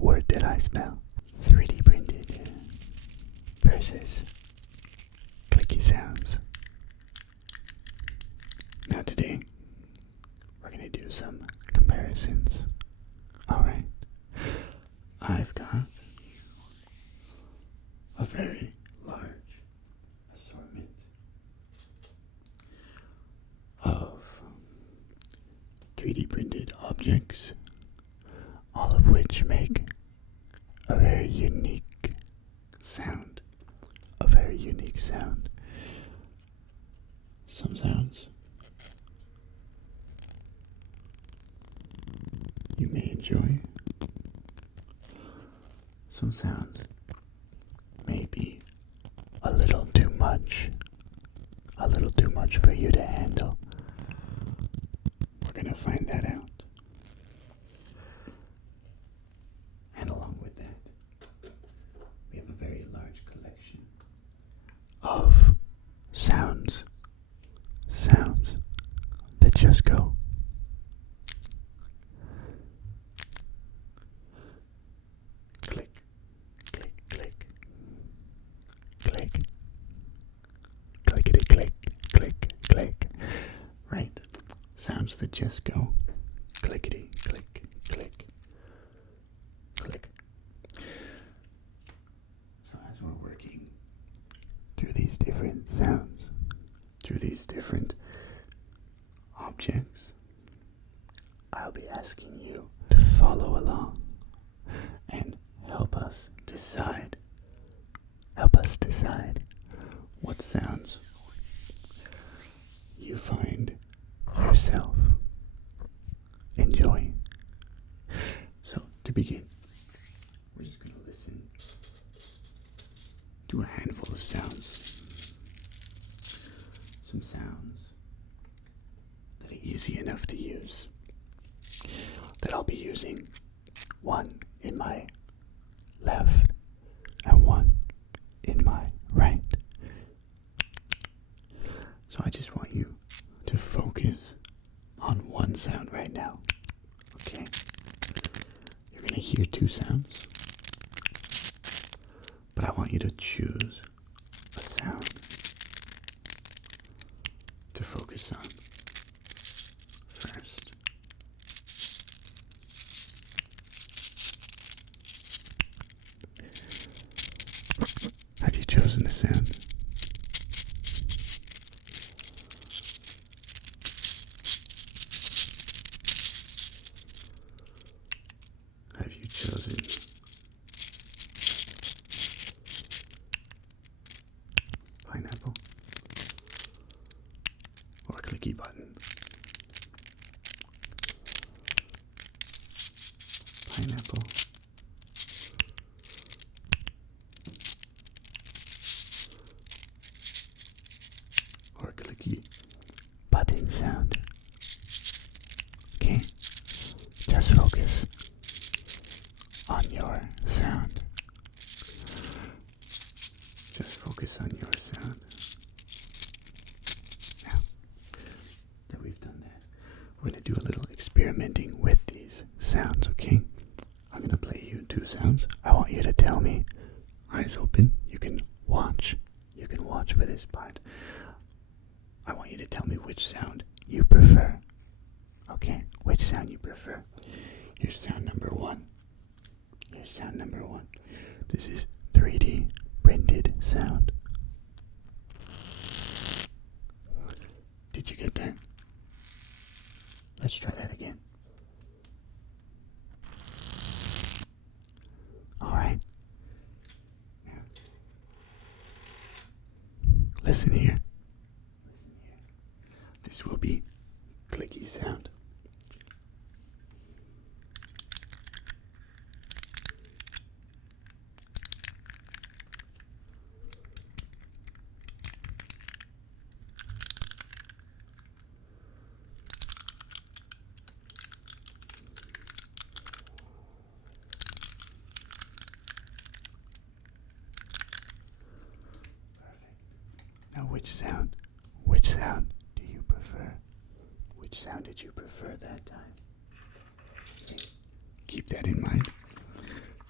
What word did I spell? 3D printed versus clicky sounds. Now today, we're going to do some comparisons. Alright, I've got a very large assortment of 3D printed objects, all of which make a very unique sound. A very unique sound. Some sounds you may enjoy. Some sounds may be a little too much for you to handle. We're gonna find that out. And along with that, we have a very large collection of sounds that just go click, click, click, click, clickety click, click, click. Right. Sounds that just go clickety click, click, click. So as we're working through these different sounds, through these different objects, I'll be asking you to follow along and help us decide what sounds you find yourself enjoying. So to begin, we're just going to listen to a handful of sounds. Some sounds that are easy enough to use, that I'll be using one in my left and one in my right. So I just want you to focus on one sound right now. Okay? You're going to hear two sounds, but I want you to choose a sound to focus on first. Have you chosen a sound? Have you chosen pineapple or clicky button? Pineapple or clicky button sound. Okay, just focus on your sound. Just focus on your sound. Now that we've done that, we're going to do a little experimenting with these sounds, okay? I'm going to play you two sounds. I want you to tell me, eyes open, you can watch for this part. I want you to tell me which sound you prefer. Okay, which sound you prefer. Here's sound number one. This is 3D printed sound. Did you get that? Let's try that again. Alright. Now, listen here. This will be clicky sound. Now which sound do you prefer? Which sound did you prefer that time? Okay. Keep that in mind.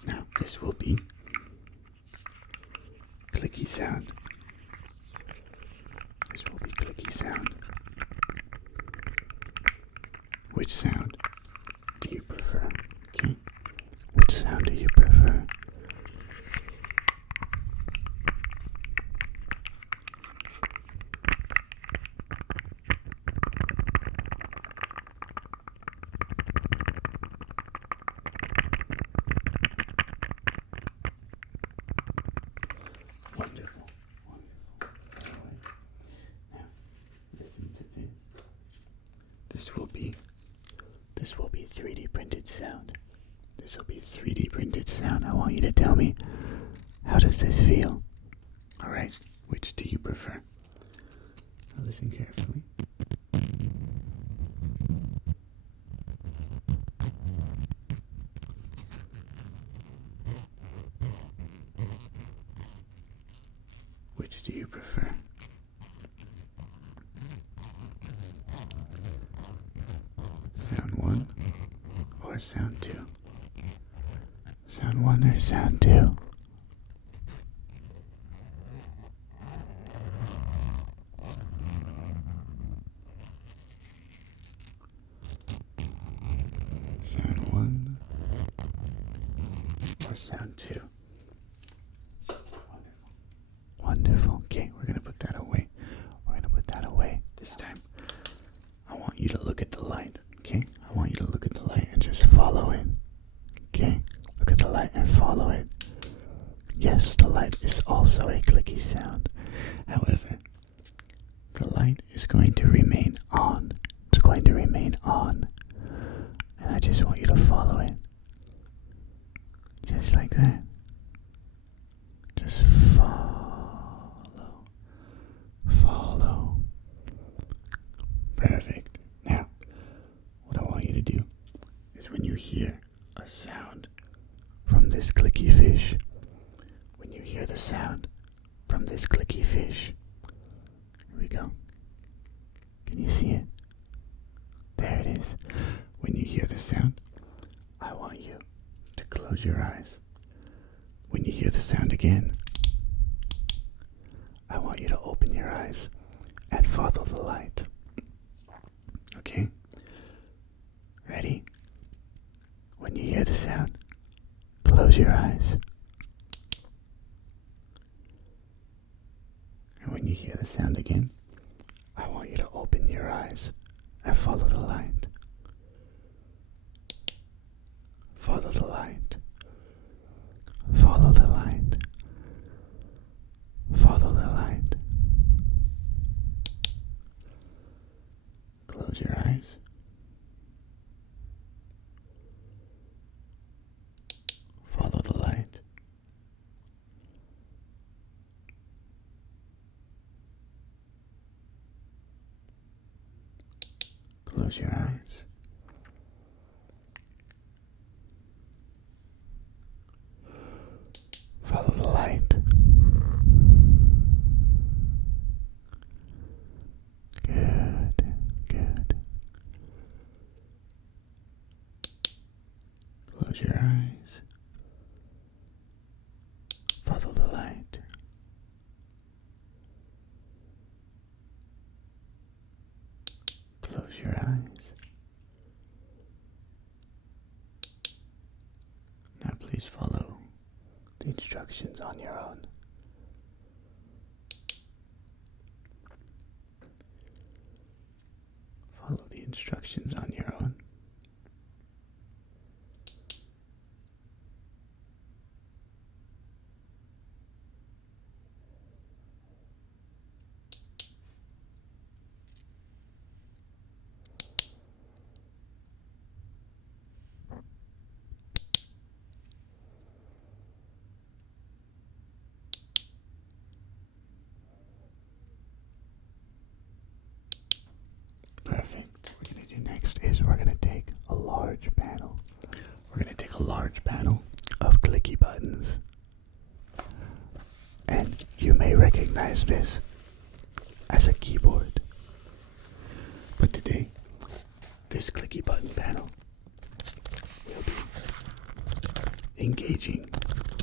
This will be clicky sound. This will be clicky sound. Which sound do you prefer? Okay. Which sound do you prefer? Wonderful, wonderful. Now, listen to this. This will be 3D printed sound. This will be 3D printed sound. I want you to tell me, how does this feel? Alright, which do you prefer? Now listen carefully. Which do you prefer? Sound 1 or sound 2? Sound 1 or sound 2? Sound 1 or sound 2? Wonderful. Okay, we're going to put that away. We're going to put that away. This time, I want you to look at the light. Okay? I want you to look at the light and just follow it. Okay? Look at the light and follow it. Yes, the light is also a clicky sound. However, the light is going to remain on. It's going to remain on. And I just want you to follow it. Just like that. Just follow. Follow. Perfect. Now, what I want you to do is when you hear a sound from this clicky fish, when you hear the sound from this clicky fish, here we go. Can you see it? There it is. When you hear the sound, I want you to close your eyes. When you hear the sound again, I want you to open your eyes and follow the light. Okay? Ready? When you hear the sound, close your eyes. And when you hear the sound again, I want you to open your eyes and follow the light. Follow the light. Follow the light. Follow the light. Close your eyes. Follow the light. Close your eyes. Follow the light. Good, good. Close your eyes. Follow the light. Close your eyes. Now please follow the instructions on your own. Follow the instructions on your own. Perfect. What we're going to do next is we're going to take a large panel. We're going to take a large panel of clicky buttons. And you may recognize this as a keyboard. But today, this clicky button panel will be engaging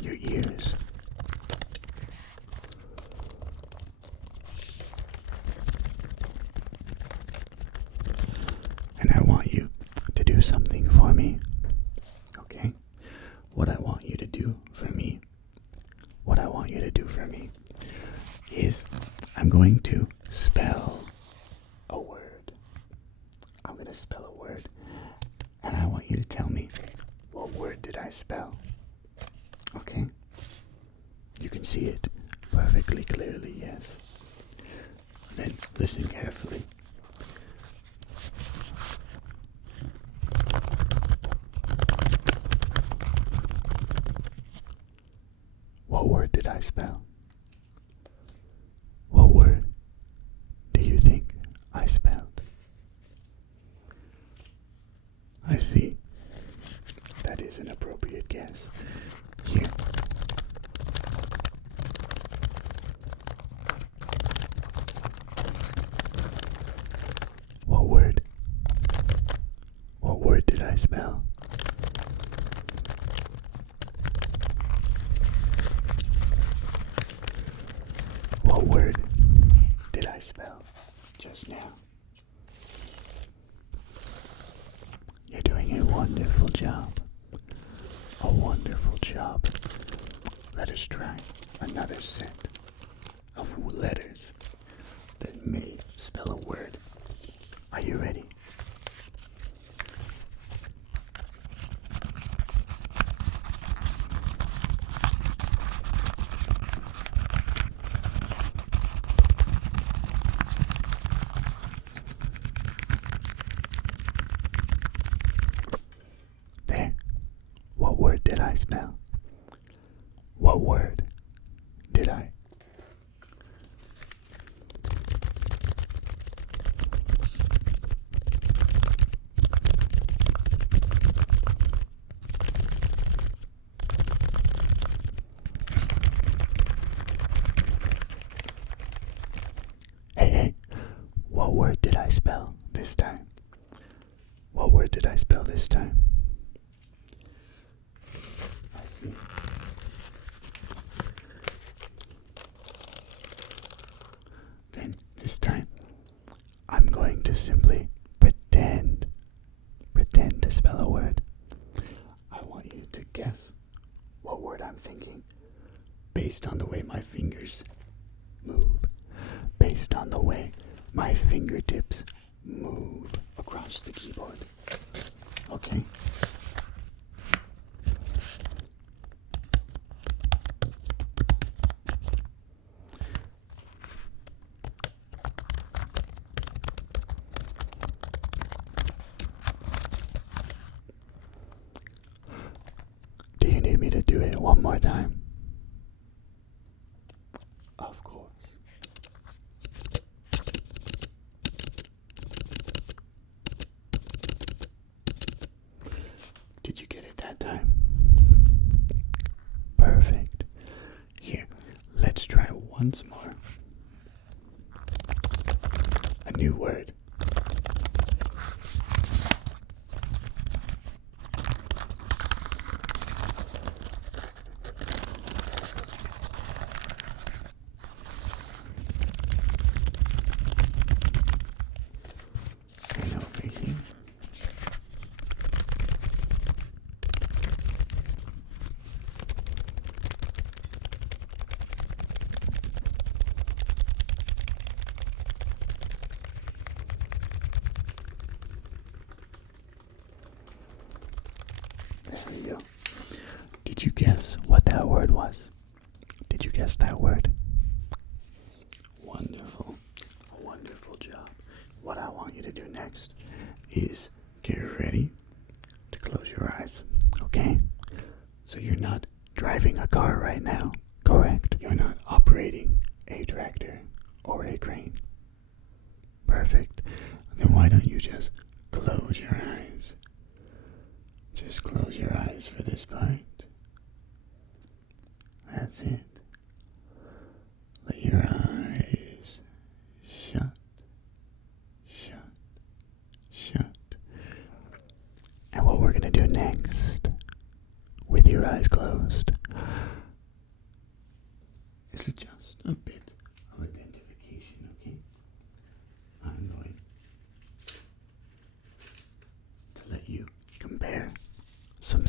your ears. And I want you to do something for me. Okay? What I want you to do for me, is I'm going to spell a word. I'm going to spell a word. And I want you to tell me, what word did I spell? Okay? You can see it perfectly clearly, yes. Then listen carefully. What word did I spell? What word do you think I spelled? I see. That is an appropriate guess. Here. What word? What word did I spell? What word did I spell just now? You're doing a wonderful job. A wonderful job. Let us try another set of letters that may spell a word. Are you ready? There. What word did I spell? What word did I? Hey, what word did I spell this time? What word did I spell this time? I see. Then this time, I'm going to simply pretend to spell a word. I want you to guess what word I'm thinking based on the way my fingers move, based on the way my fingertips move across the keyboard. Okay? Do you need me to do it one more time? Of course. Did you get it that time? Perfect. Here, let's try once more. A new word. And over here. There you go. Did you guess what that word was? Did you guess that word? Wonderful. A wonderful job. What I want you to do next is get ready to close your eyes. Okay? So you're not driving a car right now, correct? You're not operating a tractor or a crane. Perfect. Then why don't you just close your eyes? Just close your eyes for this part. That's it. Let your eyes shut, shut, shut. And what we're going to do next, with your eyes closed,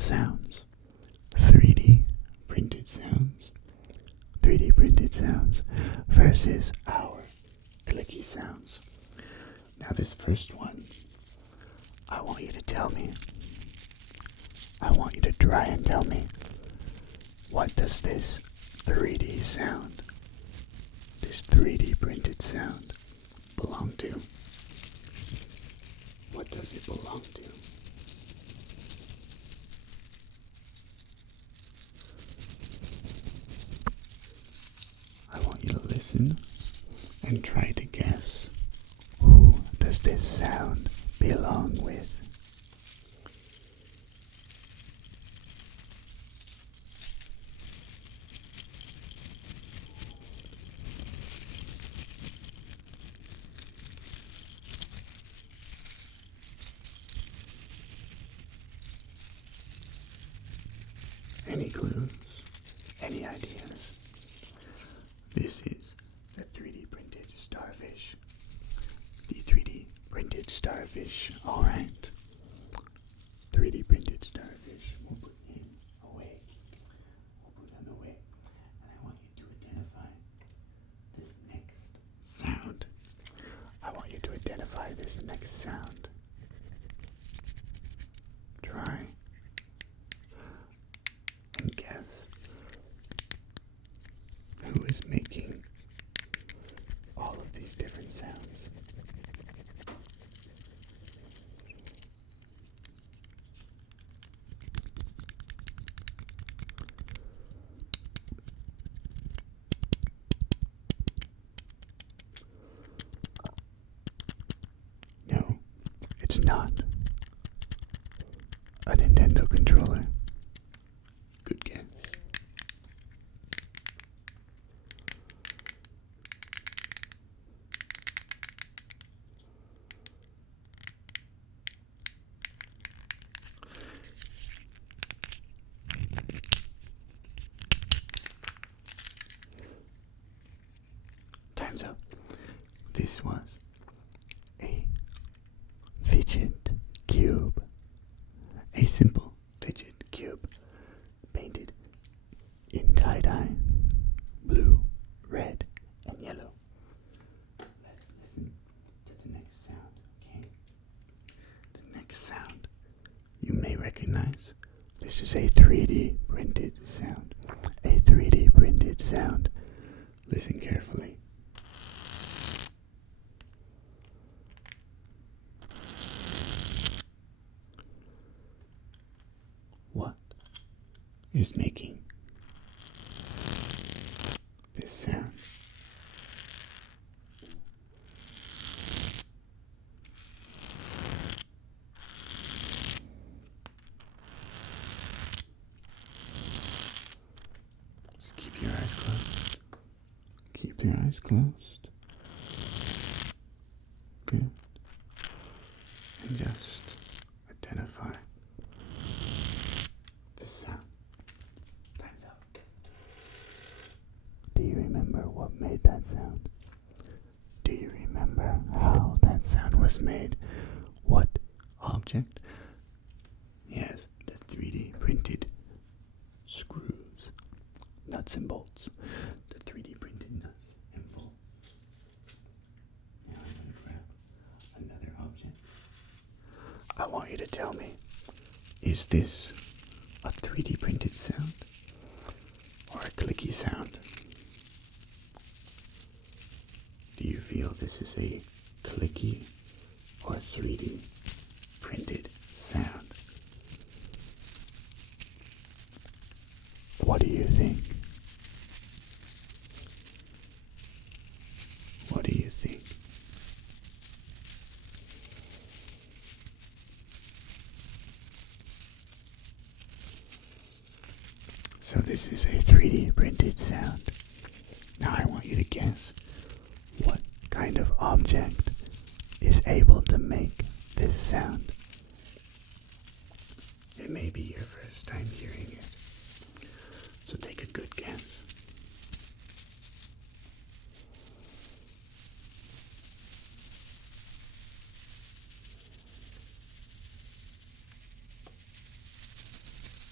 sounds. 3D printed sounds. 3D printed sounds versus our clicky sounds. Now this first one, I want you to tell me. I want you to try and tell me, what does this 3D sound, this 3D printed sound, belong to? What does it belong to? I want you to listen and try to guess, who does this sound belong with? Any clues? Any ideas? This is the 3D printed starfish. The 3D printed starfish, alright. 3D printed starfish. We'll put him away. We'll put him away. And I want you to identify this next sound. I want you to identify this next sound. Try and guess who is making all of these different sounds. No, it's not a Nintendo controller. Good guess. Time's up. This was a fidget cube. A simple fidget cube painted in tie-dye, blue, red, and yellow. Let's listen to the next sound, okay? The next sound you may recognize. This is a 3D printed sound. A 3D printed sound. Listen carefully. What is making this sound? Just keep your eyes closed. Keep your eyes closed. Good. And just identify the sound. Time's up. Do you remember what made that sound? Do you remember how that sound was made? What object? Yes, the 3D printed screws, nuts and bolts. The 3D printed nuts and bolts. Now I'm going to grab another object. I want you to tell me, is this a 3D printed sound or a clicky sound? Do you feel this is a clicky or 3D printed sound? What do you think? What do you think? So this is a 3D printed sound. Now I want you to guess what kind of object is able to make this sound. It may be your first time hearing it, so take a good guess.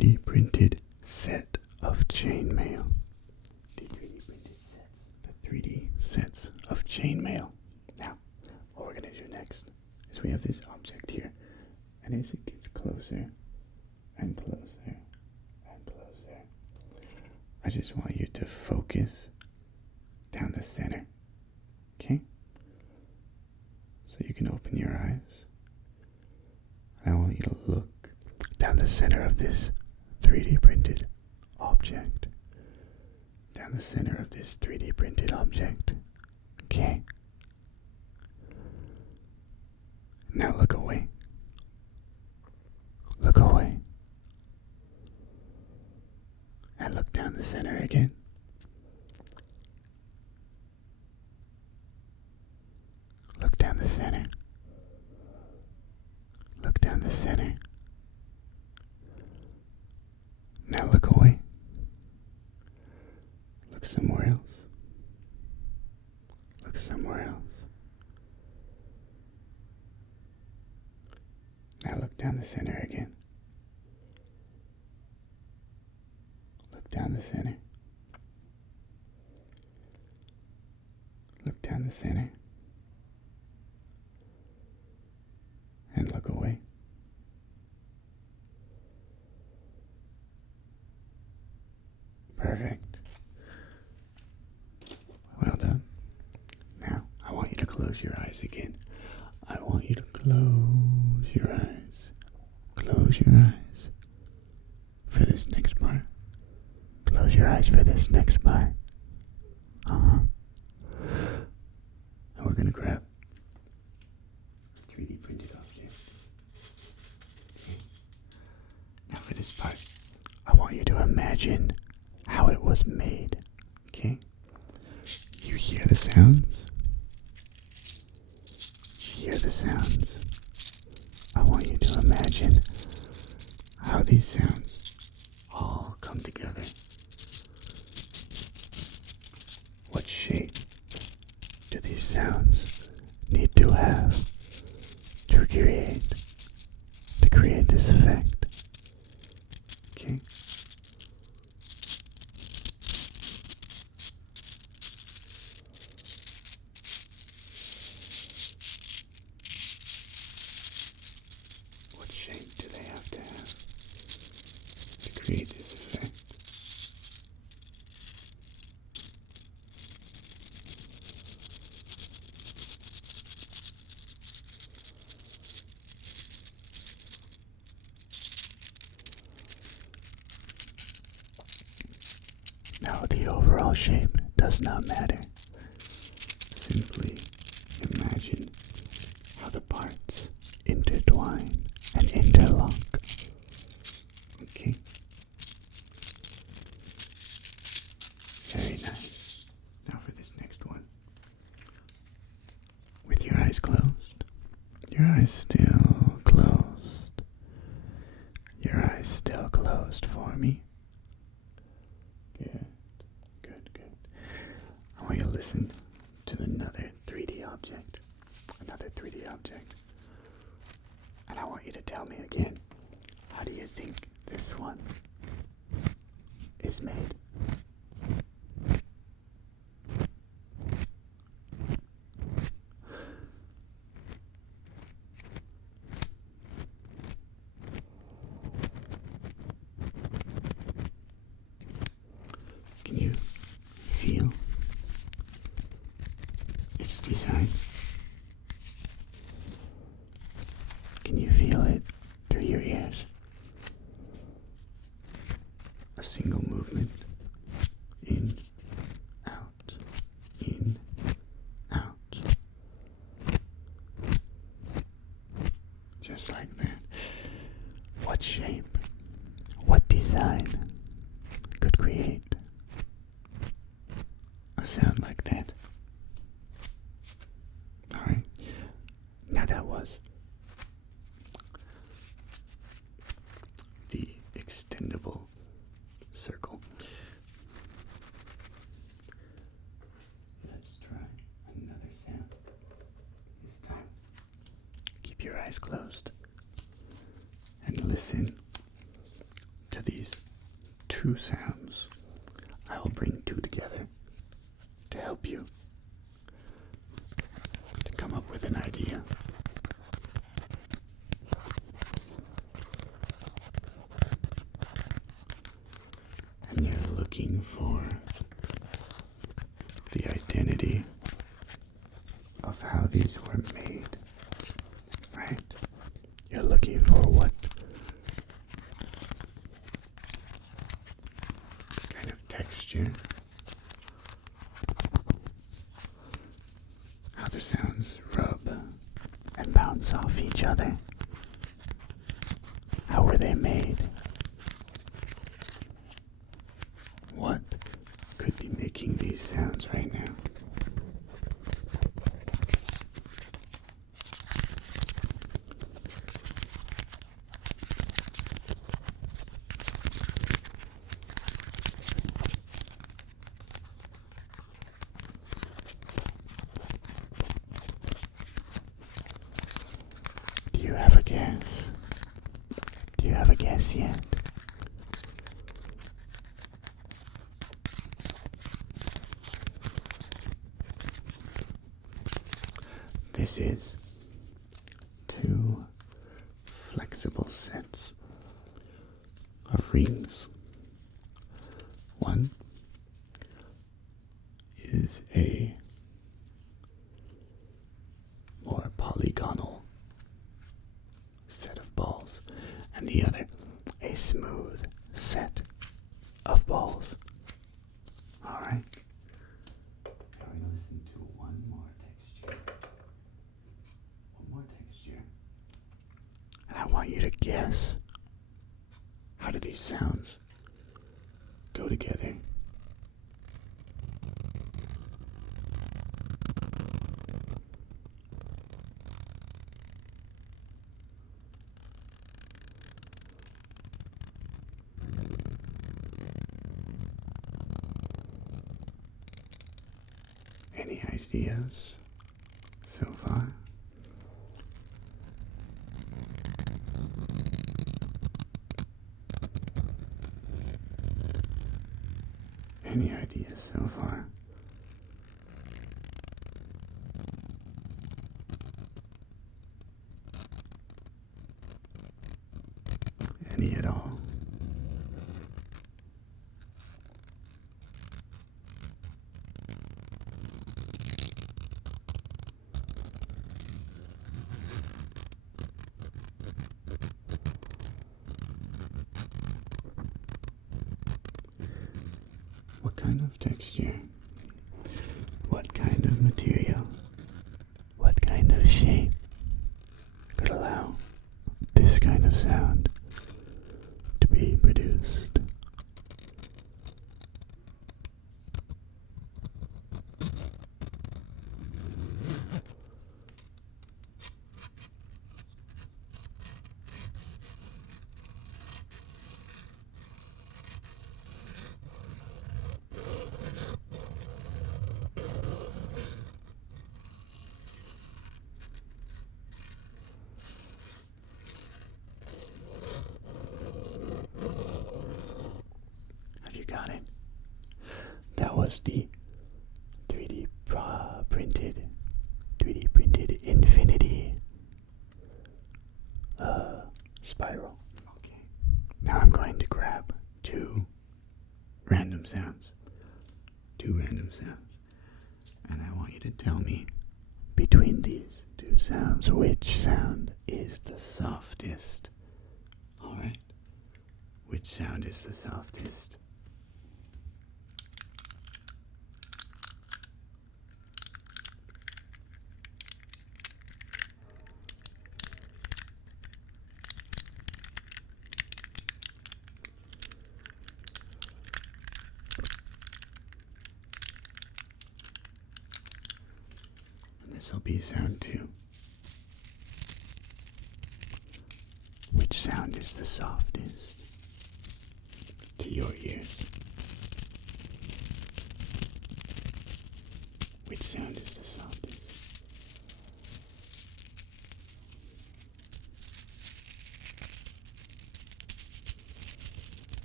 3D printed set of chainmail. The 3D printed sets. The 3D sets of chainmail. Now, what we're going to do next is we have this object here. And as it gets closer and closer and closer, I just want you to focus down the center. Okay? So you can open your eyes. And I want you to look down the center of this 3D printed object. Down the center of this 3D printed object. Okay? Now look away. Look away. And look down the center again. Look down the center. Look down the center. Now look away. Look somewhere else. Look somewhere else. Now look down the center again. Look down the center. Look down the center. And look away. Perfect. Well done. Now, I want you to close your eyes again. I want you to close your eyes. Close your eyes for this next part. Close your eyes for this next part. And we're going to grab a 3D printed object. Okay. Now for this part, I want you to imagine how it was made. Okay? You hear the sounds? You hear the sounds? I want you to imagine how these sounds all come together. What shape do these sounds need to have to create this effect? Okay? What shape do they have to create this effect? Now the overall shape does not matter. Simply imagine how the parts intertwine and interlock. Okay? Very nice. Now for this next one. With your eyes closed. Your eyes still closed. Your eyes still closed for me. Good. Good, good. I want you to listen to another 3D object. Another 3D object. And I want you to tell me again, how do you think this one is made? Can you feel its design? Can you feel it through your ears? A single movement. In, out, in, out. Just like that. What shape, what design could create a sound like that? Alright. Now that was the extendable circle. Let's try another sound. This time, keep your eyes closed and listen to these two sounds, I will bring two together to help you to come up with an idea. And you're looking for the identity of how these were made, right? You're looking for what kind of texture, how the sounds rub and bounce off each other. How were they made? What could be making these sounds right now? Do you have a guess? Do you have a guess yet? This is two flexible sets of rings. One is a more polygonal set of balls, and the other a smooth set of balls. Alright? Now we're going to listen to one more texture. And I want you to guess, how do these sounds go together? Any ideas so far? Any ideas so far? Any at all? What kind of texture? What kind of material? What kind of shape could allow this kind of sound to be produced? Got it. That was the 3D printed infinity spiral. Okay. Now I'm going to grab two random sounds, and I want you to tell me between these two sounds which sound is the softest. All right. Which sound is the softest? This will be sound 2. Which sound is the softest to your ears? Which sound is the softest?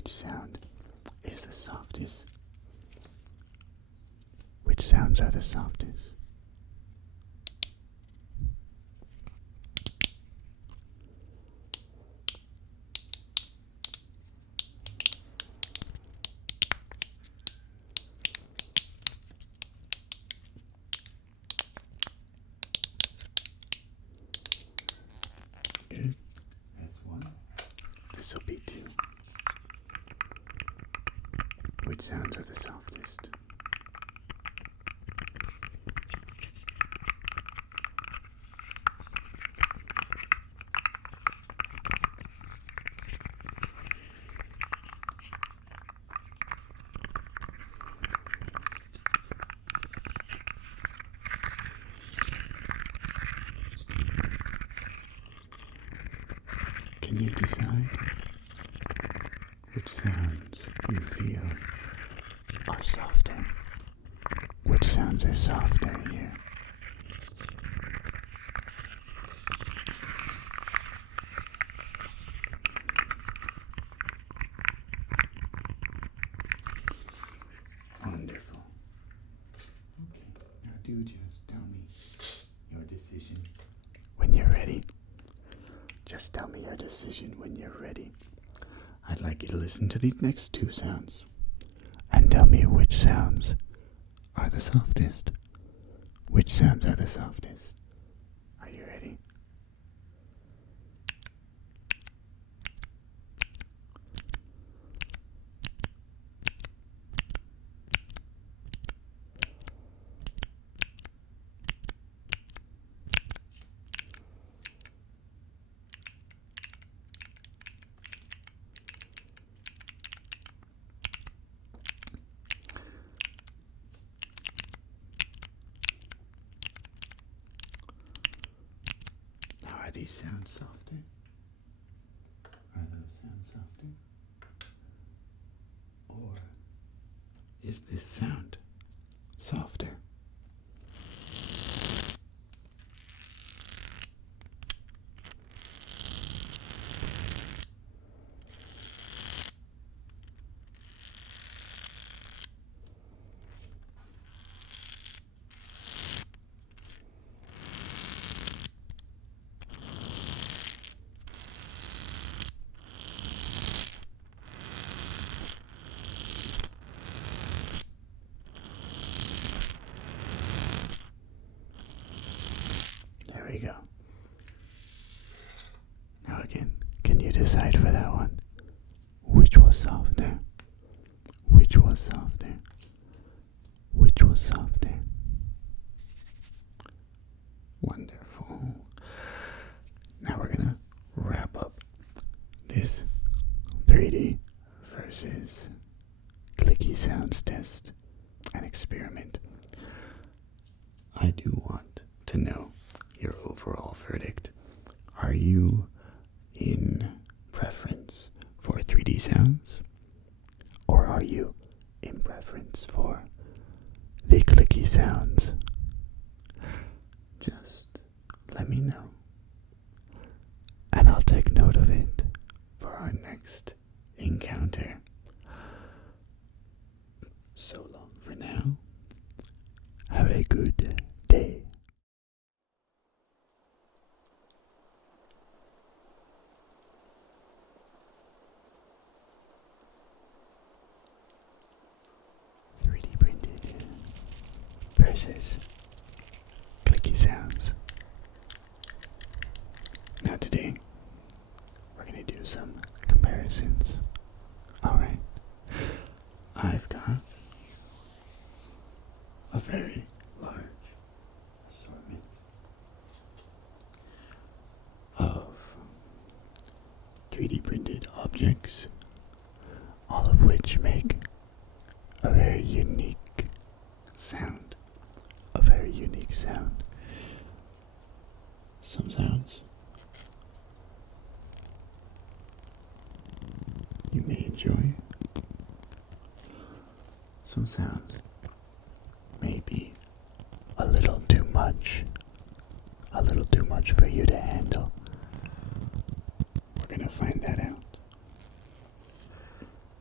which sound is the softest? Which sounds are the softest? Good. That's one. This will be two. Which sounds are the softest? Can you decide which sounds you feel are softer? Which sounds are softer here? Wonderful. Okay, now do just tell me your decision when you're ready. Just tell me your decision when you're ready. I'd like you to listen to the next two sounds and tell me which sounds are the softest. Which sounds are the softest? Are you ready? Are these sounds softer? Are those sounds softer? Or is this sound softer? There we go. Now again, can you decide for that one? Which was softer? Which was softer? Which was softer? Wonderful. Now we're gonna wrap up this 3D versus clicky sounds test and experiment. I do want to know your overall verdict. Are you in preference for 3D sounds? Or are you in preference for the clicky sounds? Just let me know. And I'll take note of it for our next encounter. So long for now. Have a good day. Versus clicky sounds. Now today, we're going to do some comparisons. Alright, I've got a very large assortment of 3D printed objects, all of which make a very unique sound. A very unique sound. Some sounds you may enjoy. Some sounds may be a little too much. A little too much for you to handle. We're gonna find that out.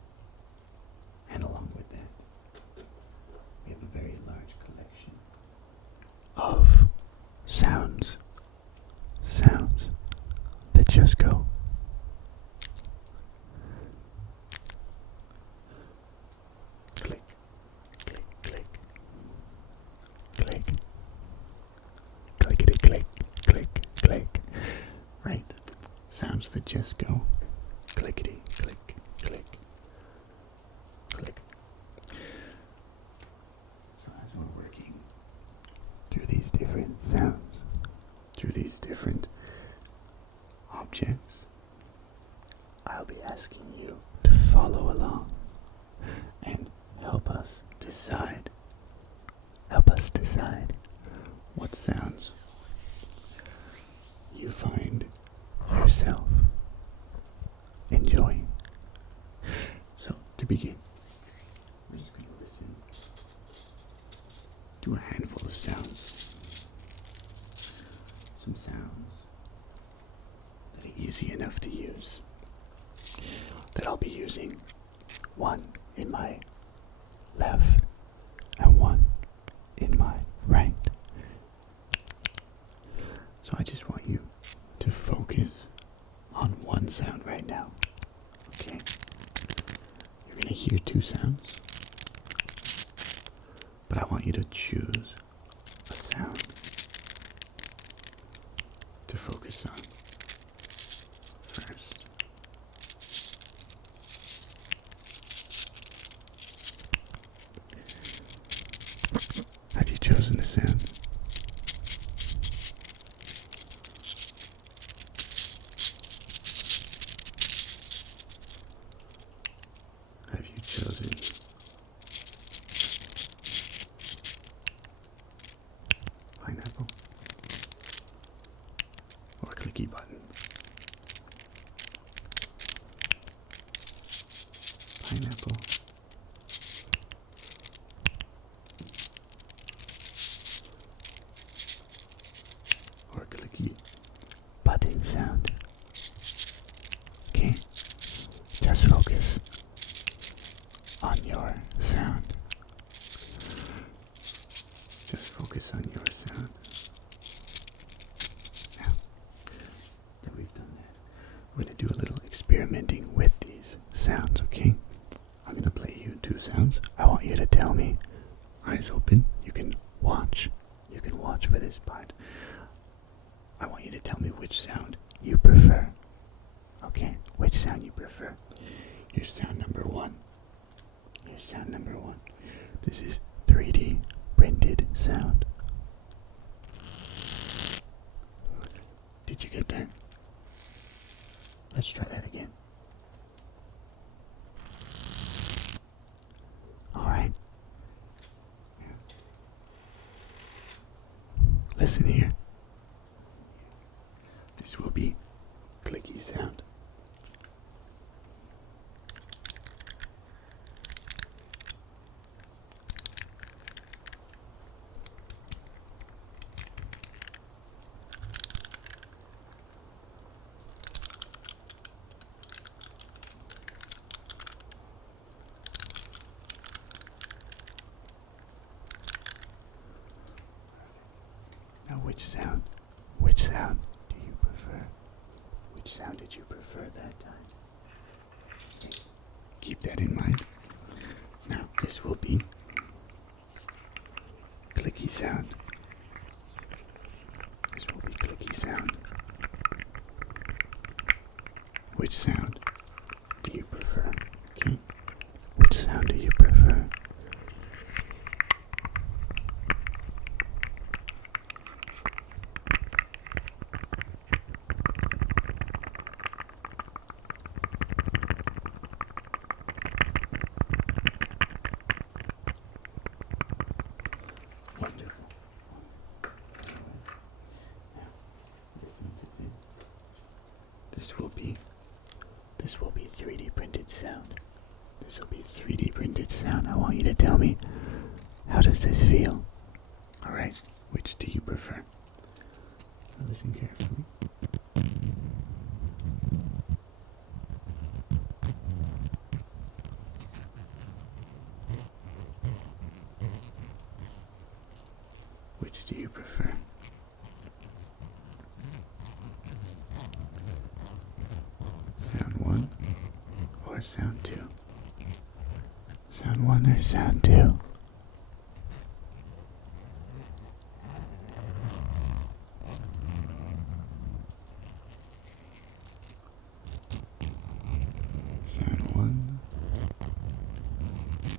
sounds that just go clickety, click, click, click. So as we're working through these different sounds, through these different objects, I'll be asking you to follow along and help us decide what sounds you find yourself enjoying. So, to begin, we're just going to listen to a handful of sounds. Some sounds that are easy enough to use, that I'll be using one in my left and one in my right. So I just want you to focus on one sound right now. Okay? You're going to hear two sounds, but I want you to choose a sound to focus on first. Have you chosen a sound? Have you chosen pineapple or clicky button? Pineapple or clicky button sound. Okay, just focus on your sound. Just focus on your sound. Now that we've done that, we're going to do a little experimenting with these sounds, okay? I'm going to play you two sounds. I want you to tell me, eyes open, you can watch for this part. I want you to tell me which sound you prefer. Okay, which sound you prefer. Here's sound number one. This is 3D printed sound. Did you get that? Let's try that again. Alright. Listen here. This will be clicky sound. Now which sound do you prefer? Which sound did you prefer that time? Keep that in mind. Now this will be clicky sound. Which sound do you prefer? Okay. Which sound do you prefer? Wonderful. Now, listen to this. This will be 3D printed sound. This will be 3D printed sound. I want you to tell me, how does this feel? Alright, which do you prefer? Now listen carefully. Which do you prefer? Sound one or sound two? Sound one or sound two?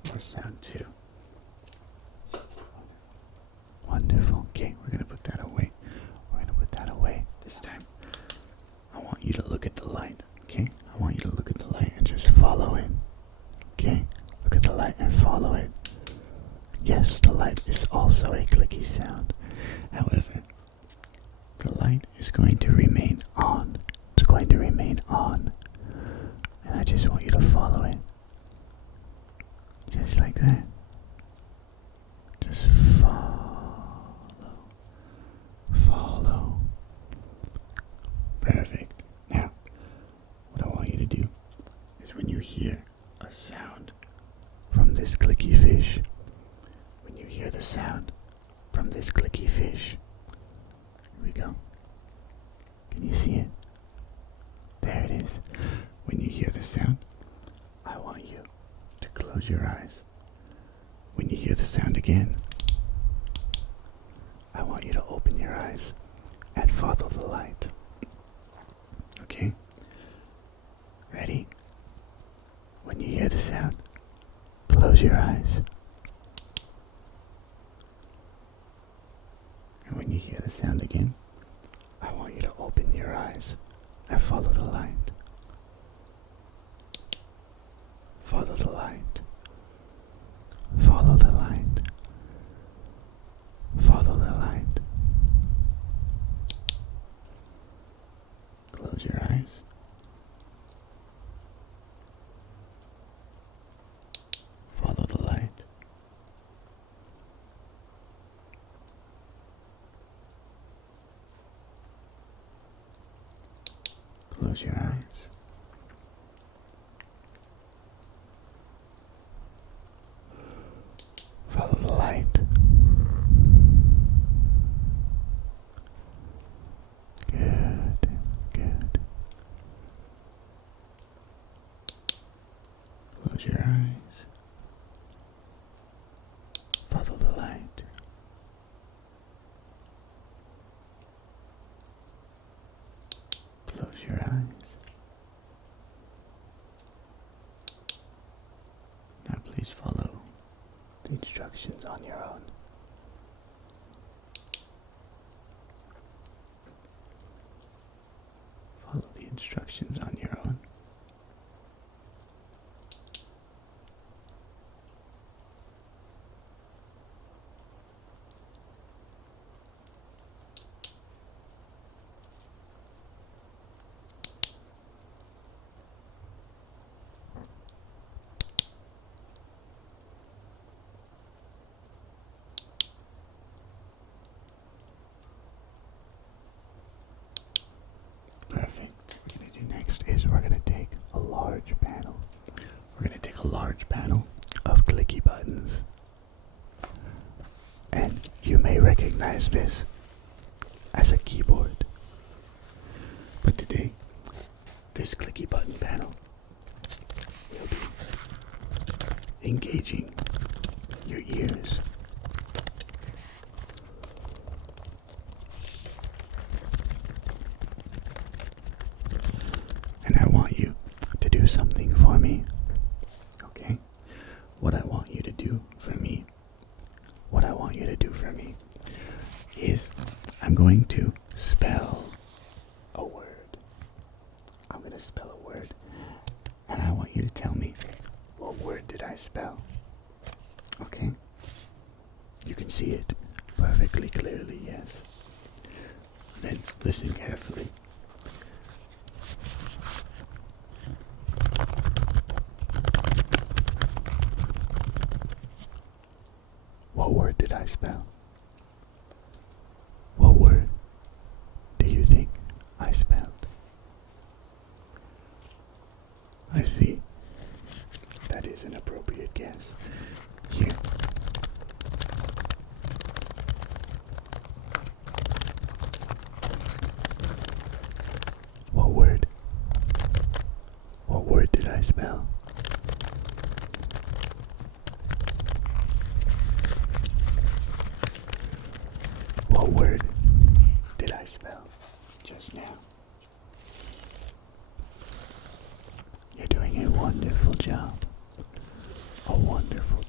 or sound 2. Wonderful. Okay, we're gonna put that away. We're gonna put that away this time. I want you to look at the light. Okay, I want you to look at the light and just follow it. Okay, look at the light and follow it. Yes, the light is also a clicky sound. However, the light is going to remain on. It's going to remain on. And I just want you to follow it. Just like that. Just follow. Follow. Perfect. Now, what I want you to do is when you hear a sound from this clicky fish, when you hear the sound from this clicky fish, here we go. Can you see it? There it is. When you hear the sound, I want you to close your eyes. When you hear the sound again, I want you to open your eyes and follow the light. Okay? Ready? When you hear the sound, close your eyes. And when you hear the sound again, I want you to open your eyes and follow the light. Follow the light. Follow the light. Follow the light. Close your eyes. Follow the light. Close your eyes. Follow the light. Good, good. Close your eyes. Follow the light. Close your eyes. Now please follow the instructions on your own. Follow the instructions on your own. Perfect. What we're going to do next is we're going to take a large panel. We're going to take a large panel of clicky buttons. And you may recognize this as a keyboard. But today, this clicky button panel will be engaging your ears. And I want you to do something for me. Okay? What I want you to do for me, is I'm going to spell a word. I'm going to spell a word. And I want you to tell me, what word did I spell? Okay? You can see it perfectly clearly, yes. Then listen carefully. What word did I spell? What word do you think I spelled? I see. That is an appropriate guess. Here. What word? What word did I spell? What word did I spell just now? You're doing a wonderful job. A wonderful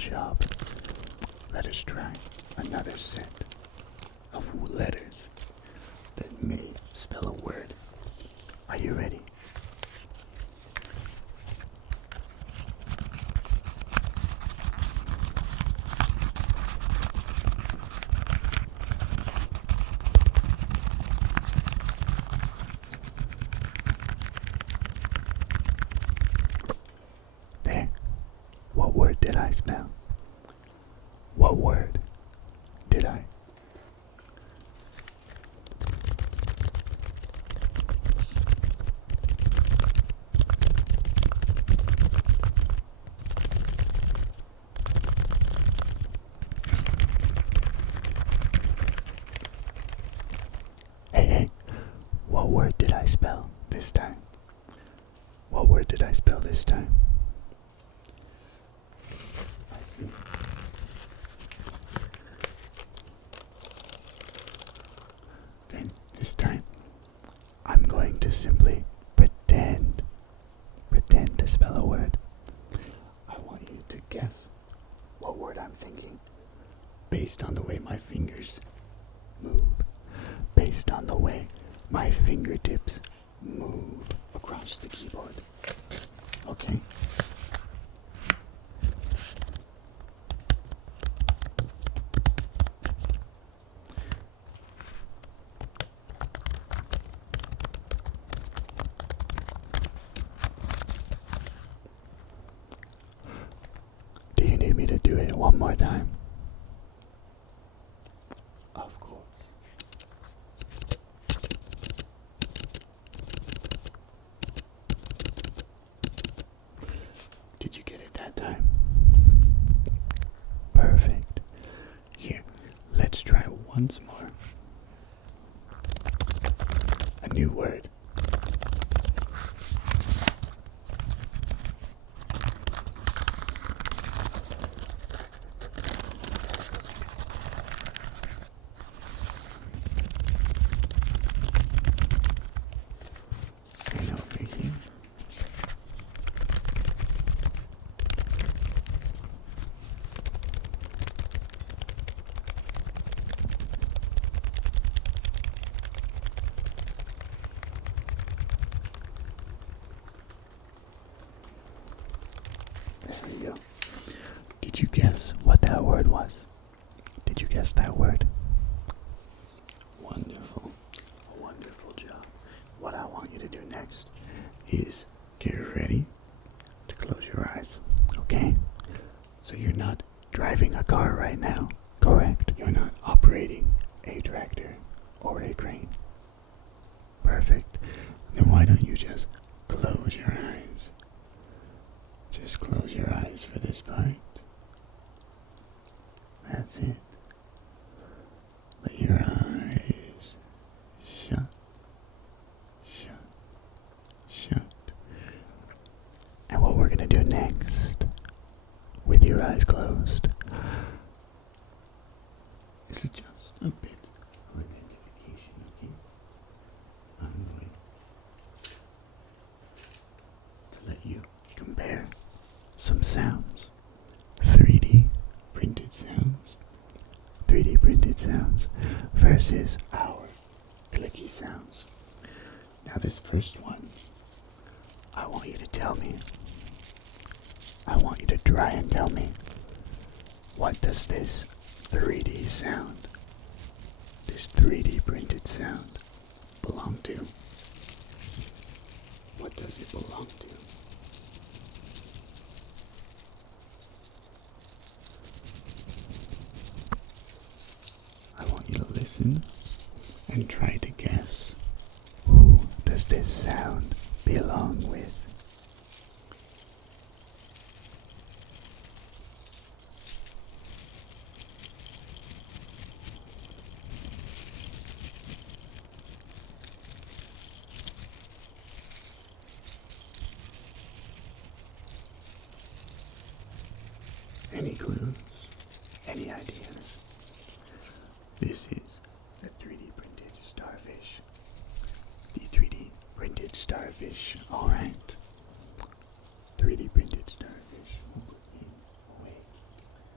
job. Let us try another set of letters that may spell a word. Are you ready? There. What word did I spell? What word did I? Hey, what word did I spell this time? What word did I spell this time? I see. Then this time, I'm going to simply pretend to spell a word. I want you to guess what word I'm thinking based on the way my fingers move, based on the way my fingertips move across the keyboard. Okay? Do you need me to do it one more time? Of course. Did you get it that time? Perfect. Here, let's try once more. A new word. And over here. There we go. Did you guess what that word was? Did you guess that word? Wonderful. A wonderful job. What I want you to do next is get ready to close your eyes. Okay? So you're not driving a car right now, correct? You're not operating a tractor or a crane. Perfect. Then why don't you just close your eyes? Just close your eyes for this part. That's it. Let your eyes shut, shut, shut. And what we're going to do next, with your eyes closed, is just a bit of identification, okay? I'm going to let you compare some sounds. 3D printed sounds. 3D printed sounds versus our clicky sounds. Now this first one, I want you to tell me. I want you to try and tell me, what does this 3D sound, this 3D printed sound, belong to? What does it belong to? I want you to listen and try to guess, who does this sound belong with? Any clues? Any ideas? This is the 3D printed starfish. The 3D printed starfish, alright. 3D printed starfish. We'll put him away.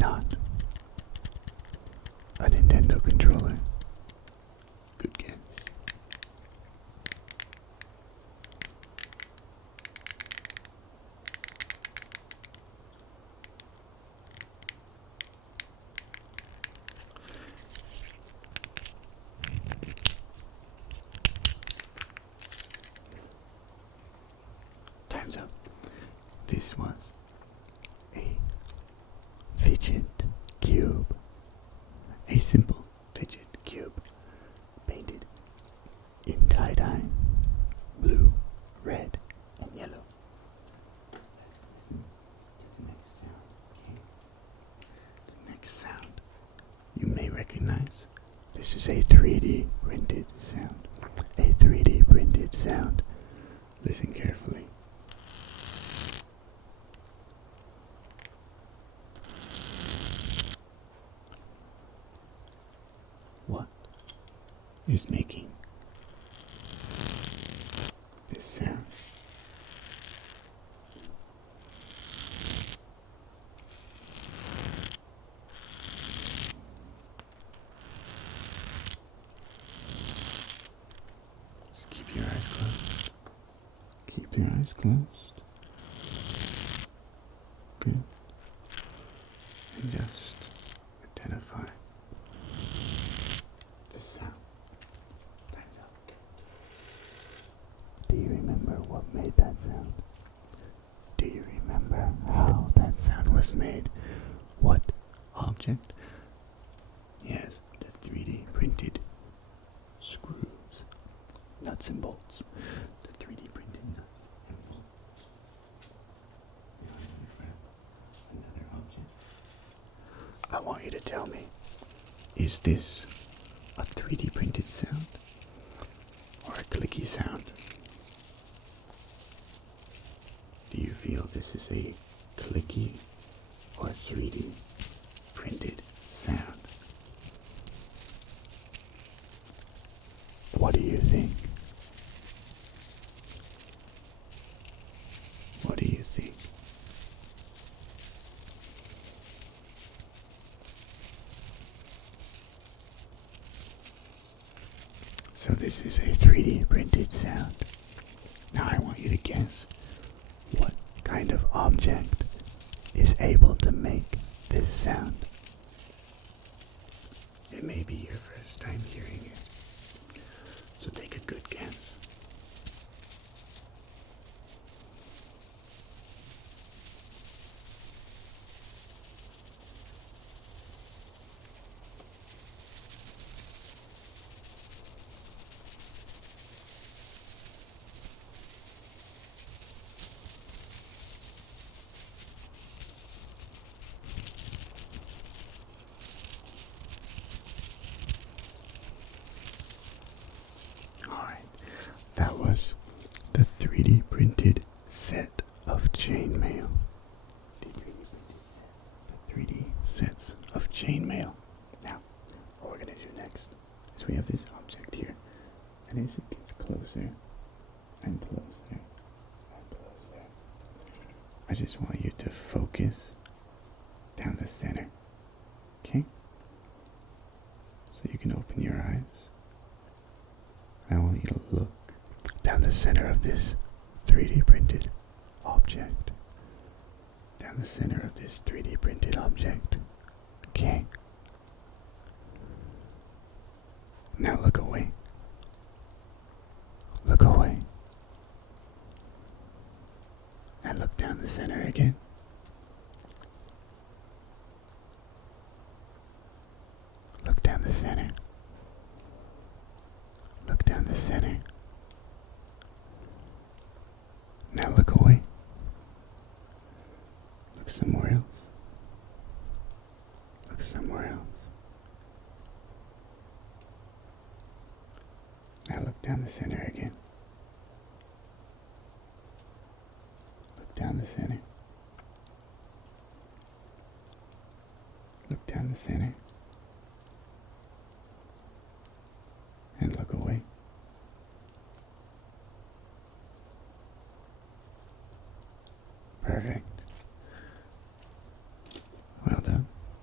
not a Nintendo controller. Good guess. Time's up. This was a fidget cube. A simple fidget cube painted in tie-dye, blue, red, and yellow. Let's listen to the next sound, okay? The next sound you may recognize. This is a 3D printed sound. A 3D printed sound. Listen carefully. What is making this sound? Just keep your eyes closed. Keep your eyes closed. Good. And just identify the sound. Time's up. Do you remember what made that sound? Do you remember how that sound was made? What object? Yes, the 3D printed screws, nuts and bolts. The 3D printed nuts and bolts. Now, another object. I want you to tell me, is this a 3D printed sound or a clicky sound? Do you feel this is a clicky or 3D printed sound? What do you think? What do you think? So this is a 3D printed sound. Now I want you to guess what kind of object is able to make this sound. It may be your first time hearing it, so take a good guess. Alright, that was the 3D printed set of chainmail. The 3D sets of chainmail. Now, what we're going to do next is we have this object here, and as it gets closer and closer and closer, I just want you to focus down the center, okay? So you can open your eyes. I want you to look down the center of this 3D printed object. Down the center of this 3D printed object. Okay? Now look away. Look away. And look down the center again. Look down the center. Look down the center. Now look away. Look somewhere else. Look somewhere else. Now look down the center again. Look down the center. Look down the center. And look away. Perfect. Well done.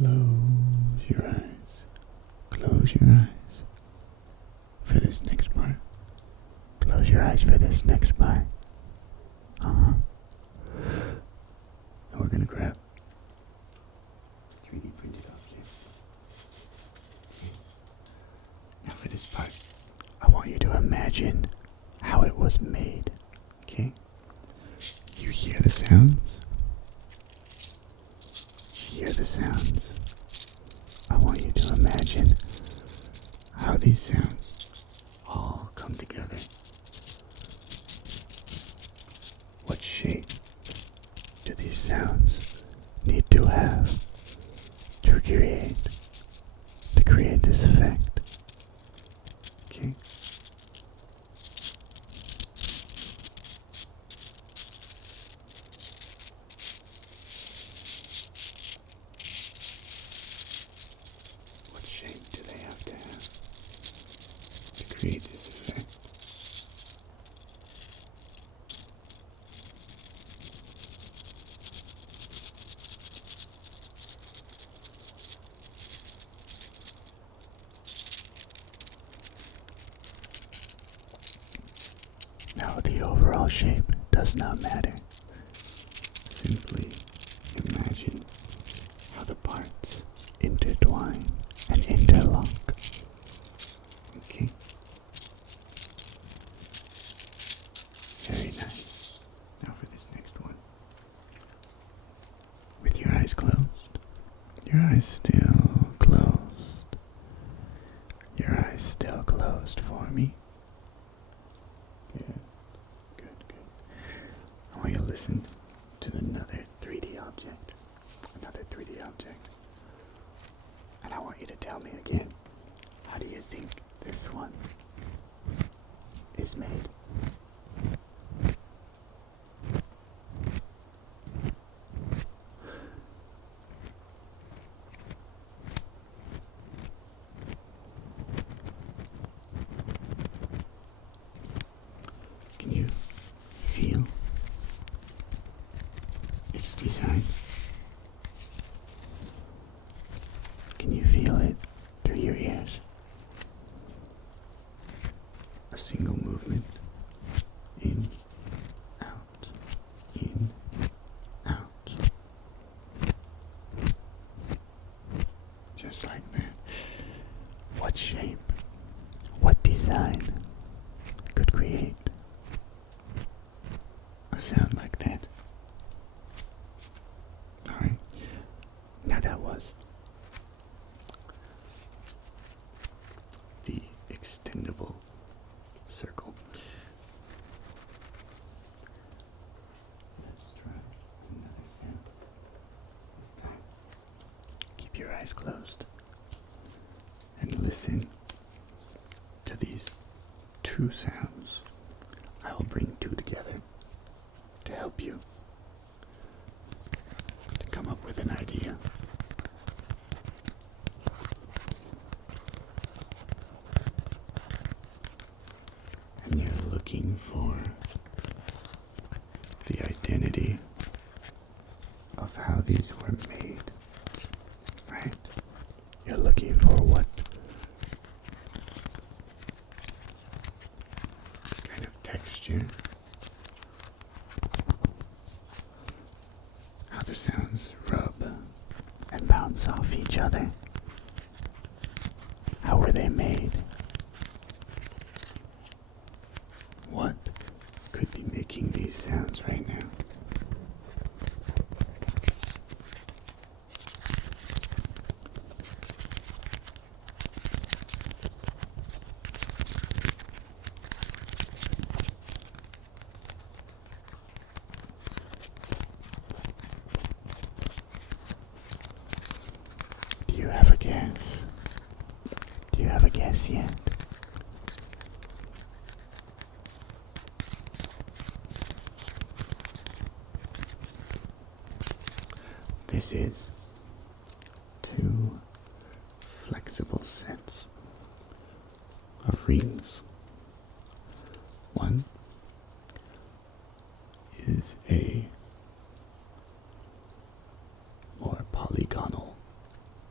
Close your eyes. Close your eyes for this next part. Close your eyes for this next part. And we're gonna grab 3D printed objects. Now for this part, I want you to imagine how it was made. Okay? You hear the sounds? You hear the sounds? I want you to imagine how these sounds all come together. What shape do these sounds need to have to create this effect? Okay? What shape do they have to create this effect? Now the overall shape does not matter. Simply imagine how the parts intertwine and interlock. Okay? Very nice. Now for this next one. With your eyes closed. Your eyes still closed. Your eyes still closed for me. Good. I want you to listen to another 3D object. Another 3D object. And I want you to tell me again, how do you think this one is made? Can you feel its design? Can you feel it through your ears? A single movement. In, out, in, out. Just like that. What shape, what design could create a sound like that? Alright. Now that was the extendable circle. Let's try another sound. This time, keep your eyes closed and listen to these two sounds. I will bring two together to help you to come up with an idea. And you're looking for the identity of how these were made, right? You're looking for what kind of texture, how the sounds rub and bounce off each other. How were they made? What could be making these sounds right now? Do you have a guess? Do you have a guess yet? This is two flexible sets of rings. One is a more polygonal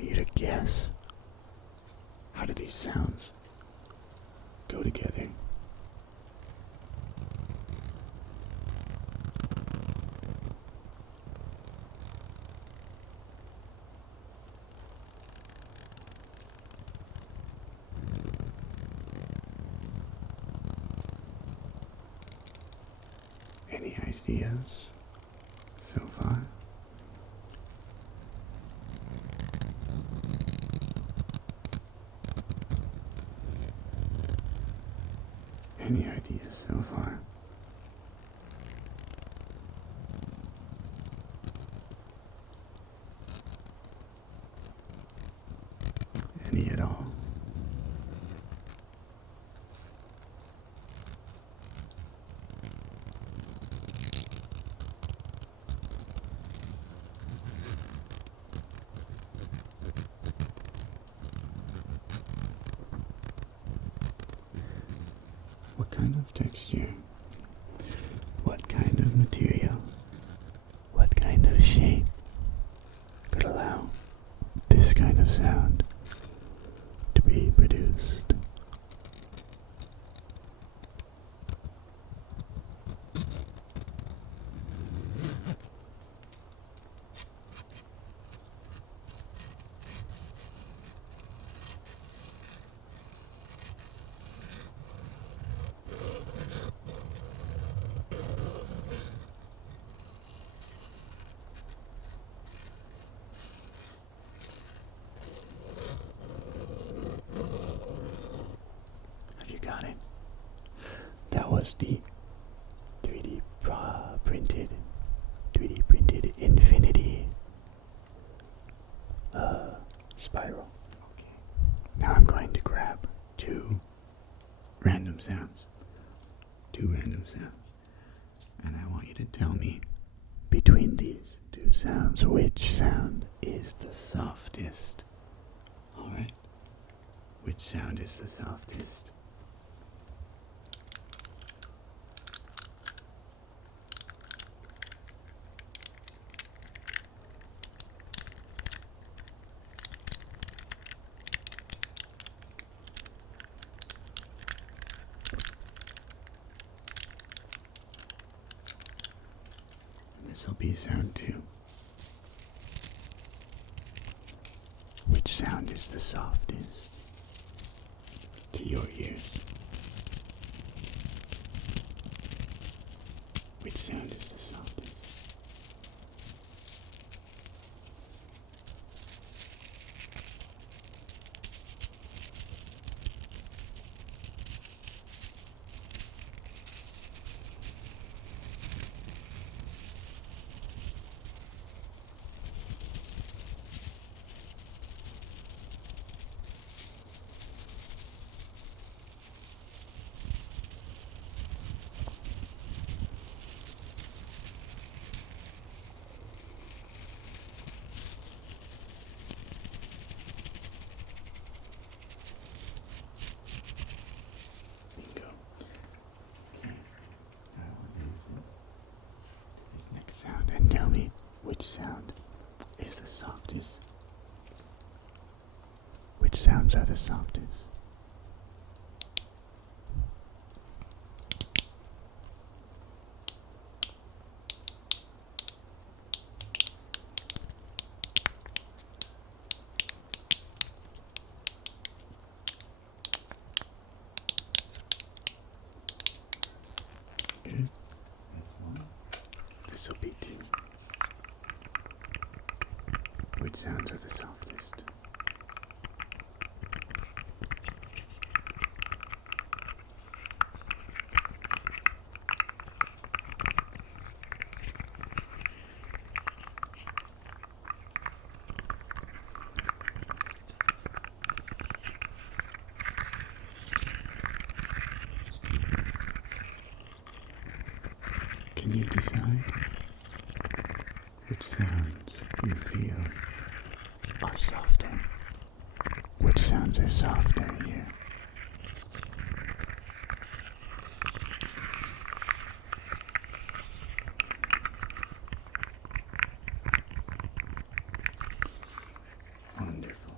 want you to guess, how do these sounds go together? Any ideas so far? Any ideas so far? Any at all? What kind of texture? What kind of material? What kind of shape could allow this kind of sound to be produced? Got it. That was the 3D printed infinity spiral. Okay. Now I'm going to grab two random sounds, and I want you to tell me between these two sounds which sound is the softest. All right. Which sound is the softest? This will be sound 2. Which sound is the softest to your ears? Which sound is the softest? Tell me which sound is the softest. Which sounds are the softest? Good. That's one. This will be 2. Which sounds are the softest? Can you decide which sounds you feel are softer? Which sounds are softer here? Wonderful.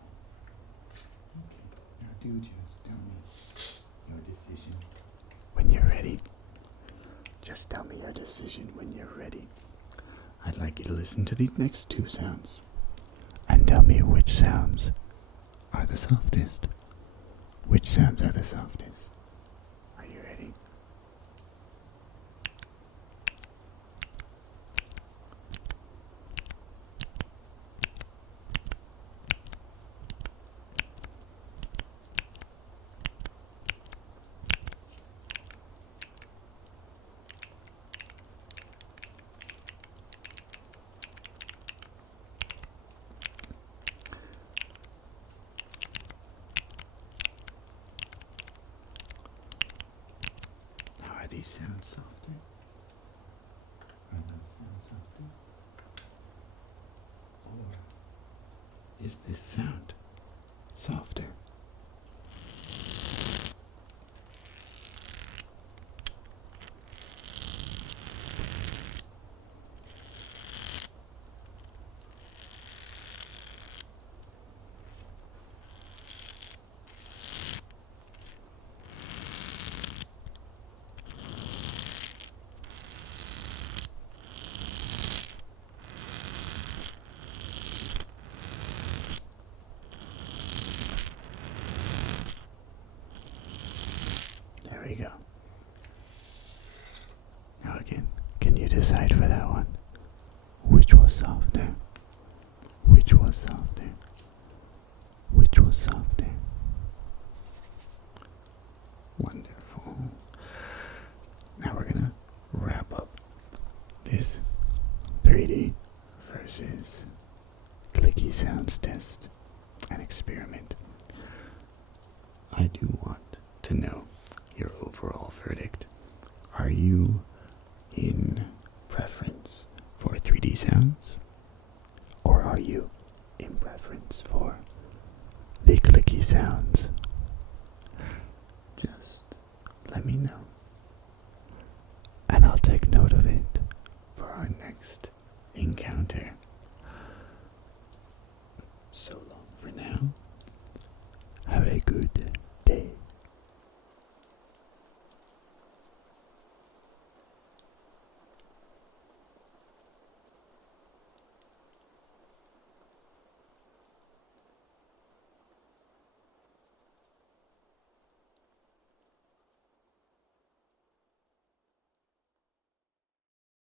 you just tell me your decision when you're ready. Just tell me your decision when you're ready. I'd like you to listen to these next two sounds and tell me which sounds are the softest. Which sounds are the softest? Are you ready? Are these sounds softer? Are those sounds softer? Or is this sound softer? There we go. Now again, can you decide for that one? Which was softer? Which was softer? Which was softer? Wonderful. Now we're gonna wrap up this 3D versus clicky sounds test and experiment. I do want to know your overall verdict. Are you in preference for 3D sounds? Or are you in preference for the clicky sounds? Just let me know